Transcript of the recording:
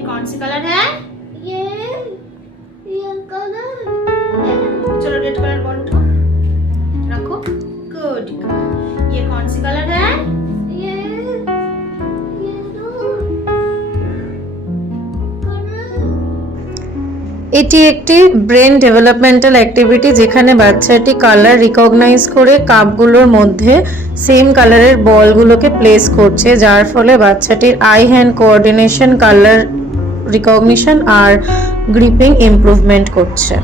ये कौन सी कलर है? ये कलर चलो रेड कलर बॉल उठाओ, रखो। गुड। ये कौन सी कलर है? ये এটি একটি ব্রেন ডেভেলপমেন্টাল অ্যাক্টিভিটি যেখানে বাচ্চাটি কালার রিকগনাইজ করে কাপগুলোর মধ্যে সেম কালারের বলগুলোকে প্লেস করছে, যার ফলে বাচ্চাটির eye hand coordination, colour recognition আর গ্রিপিং ইমপ্রুভমেন্ট করছে।